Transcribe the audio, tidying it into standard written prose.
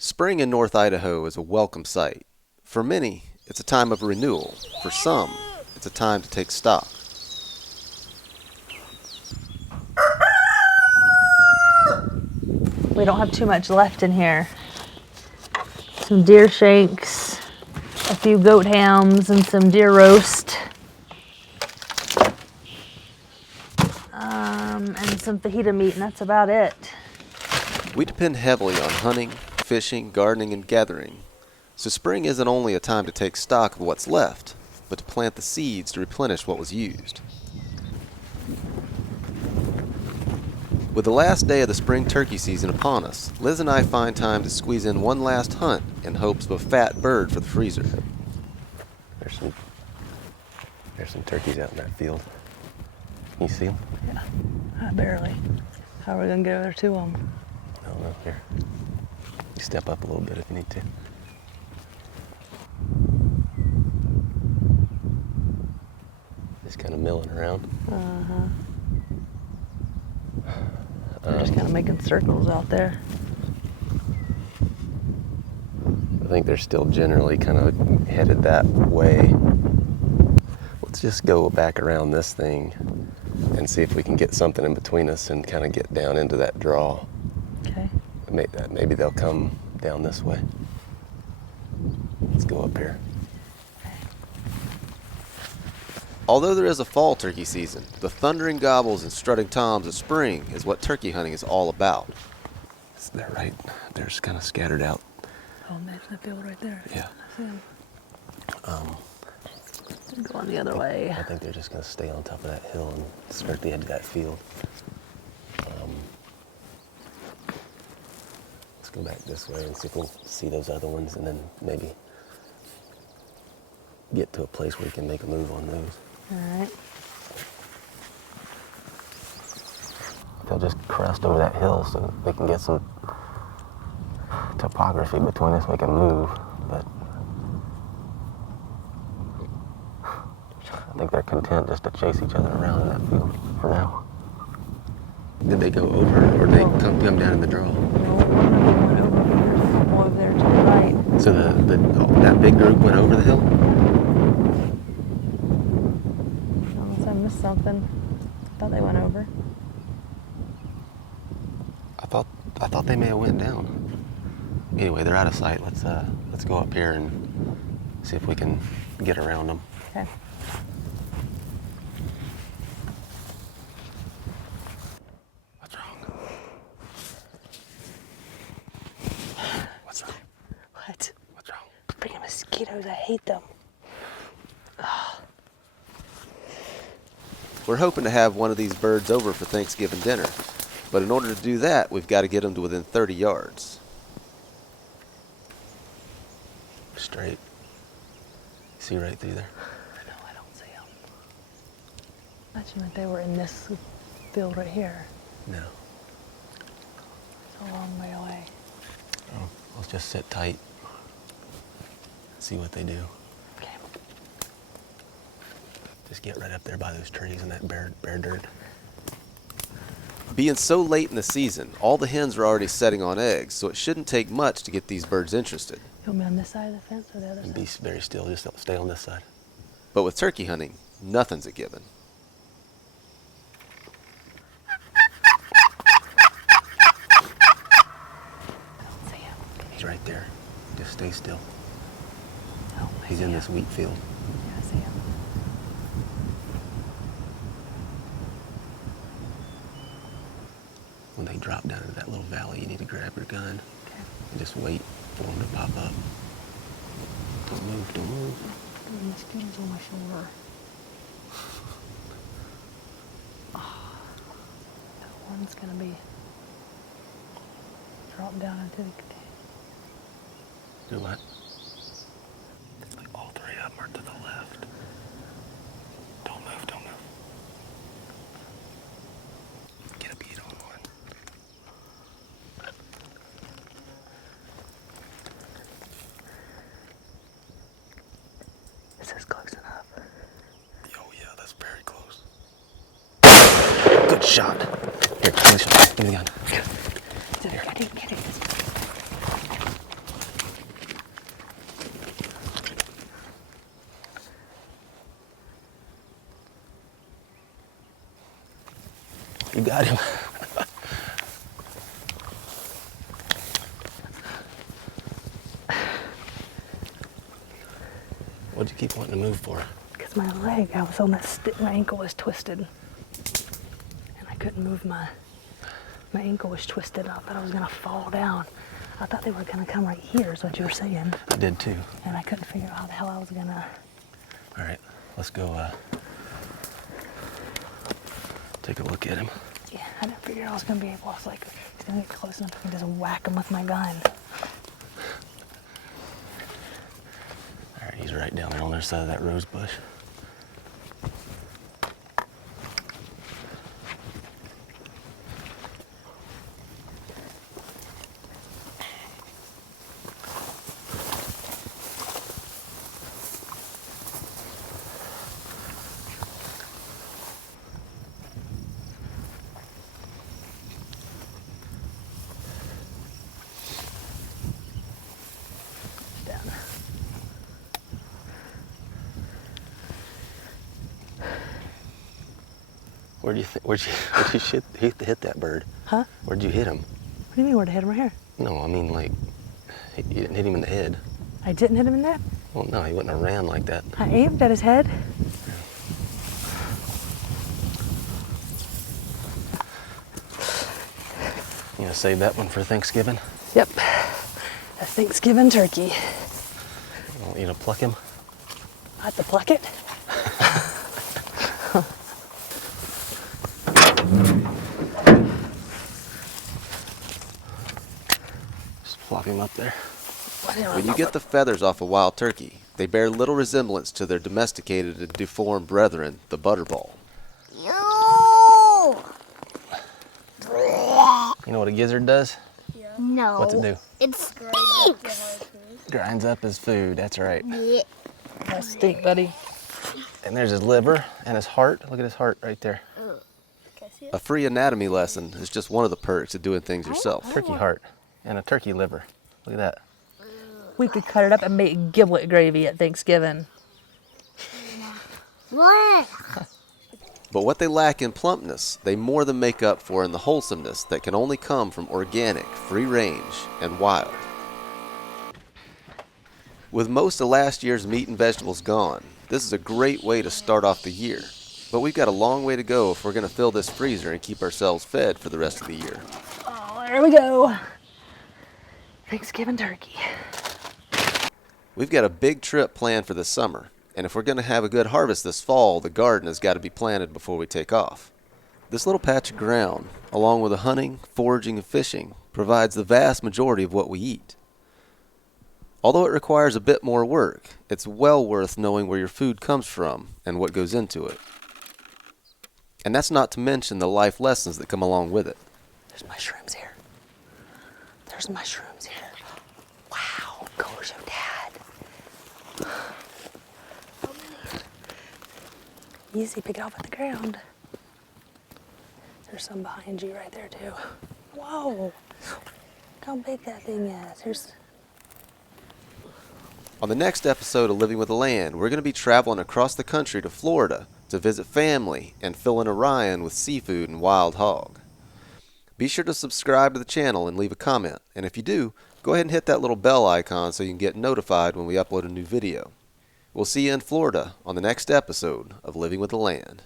Spring in North Idaho is a welcome sight. For many, it's a time of renewal. For some, it's a time to take stock. We don't have too much left in here. Some deer shanks, a few goat hams, and some deer roast. And some fajita meat, and that's about it. We depend heavily on hunting, fishing, gardening, and gathering. So spring isn't only a time to take stock of what's left, but to plant the seeds to replenish what was used. With the last day of the spring turkey season upon us, Liz and I find time to squeeze in one last hunt in hopes of a fat bird for the freezer. There's some turkeys out in that field. Can you see them? Yeah, barely. How are we gonna get over to them? I don't know. Here, you step up a little bit if you need to. Just kind of milling around. They're just kind of making circles out there. I think they're still generally kind of headed that way. Let's just go back around this thing and see if we can get something in between us and kind of get down into that draw. Okay. Maybe they'll come down this way. Let's go up here. Although there is a fall turkey season, the thundering gobbles and strutting toms of spring is what turkey hunting is all about. They're right. They're just kind of scattered out. Oh, imagine the field right there. Yeah. Going the other way. I think they're just going to stay on top of that hill and skirt the edge of that field. Let's go back this way and see if we can see those other ones, and then maybe get to a place where we can make a move on those. All right. They'll just crest over that hill so we can get some topography between us. We can move, but I think they're content just to chase each other around in that field for now. Did they go over, or did they come down in the draw? No, one of them went over there to the right. So that big group went over the hill? Unless I missed something. I thought they went over. I thought they may have went down. Anyway, they're out of sight. Let's go up here and see if we can get around them. Okay. What's wrong? What's wrong? What? What's wrong? Freaking mosquitoes, I hate them. We're hoping to have one of these birds over for Thanksgiving dinner, but in order to do that, we've got to get them to within 30 yards. Straight. See right through there? No, I don't see them. I thought you meant they were in this field right here. No. It's a long way away. Oh, let's just sit tight. See what they do. Okay. Just get right up there by those trees and that bare dirt. Being so late in the season, all the hens are already setting on eggs, so it shouldn't take much to get these birds interested. You want me on this side of the fence or the other And side? be very still, just stay on this side. But with turkey hunting, nothing's a given. I don't see him. He's right there. Just stay still. Oh, I He's see in him. this wheat field. Yeah, I see him. When they drop down into that little valley, you need to grab your gun Okay. and just wait for them to pop up. Don't move, don't move. The mosquitoes on my shoulder. Oh, that one's gonna be dropped down into the container. Do what? Like all three of them are to the left. Don't move, don't move. Get a beat on one. Is this close enough? Oh yeah, that's very close. Good shot. Here, give me the gun. Get it. You got him. What'd you keep wanting to move for? Because my leg, I was on that stick, my ankle was twisted. And I couldn't move my ankle was twisted. I thought I was gonna fall down. I thought they were gonna come right here, is what you were saying. I did too. And I couldn't figure out how the hell I was gonna. All right, let's go take a look at him. Yeah, I didn't figure I was gonna be able. I was like, he's gonna get close enough I can just whack him with my gun. All right, he's right down there on the other side of that rose bush. Down. Where'd you hit that bird? Huh? Where'd you hit him? What do you mean, where'd I hit him? Right here? No, I mean like, you didn't hit him in the head. I didn't hit him in that? Well, no, he wouldn't have ran like that. I aimed at his head. You gonna save that one for Thanksgiving? Yep. A Thanksgiving turkey. I want you to pluck him. I have to pluck it? Just plop him up there. When you get the feathers off a wild turkey, they bear little resemblance to their domesticated and deformed brethren, the butterball. You know what a gizzard does? No. What's it do? It stinks. Grinds up his food, that's right. Yeah. That stink, buddy. And there's his liver and his heart. Look at his heart right there. A free anatomy lesson is just one of the perks of doing things yourself. Turkey heart and a turkey liver. Look at that. We could cut it up and make giblet gravy at Thanksgiving. What? But what they lack in plumpness, they more than make up for in the wholesomeness that can only come from organic, free range, and wild. With most of last year's meat and vegetables gone, this is a great way to start off the year. But we've got a long way to go if we're going to fill this freezer and keep ourselves fed for the rest of the year. Oh, there we go. Thanksgiving turkey. We've got a big trip planned for this summer, and if we're going to have a good harvest this fall, the garden has got to be planted before we take off. This little patch of ground, along with the hunting, foraging, and fishing, provides the vast majority of what we eat. Although it requires a bit more work, it's well worth knowing where your food comes from and what goes into it. And that's not to mention the life lessons that come along with it. There's mushrooms here. There's mushrooms here. Wow, go show Dad. Easy, pick it off at the ground. There's some behind you right there too. Whoa, look how big that thing is. Here's. On the next episode of Living with the Land, we're going to be traveling across the country to Florida to visit family and fill in Orion with seafood and wild hog. Be sure to subscribe to the channel and leave a comment, and if you do, go ahead and hit that little bell icon so you can get notified when we upload a new video. We'll see you in Florida on the next episode of Living with the Land.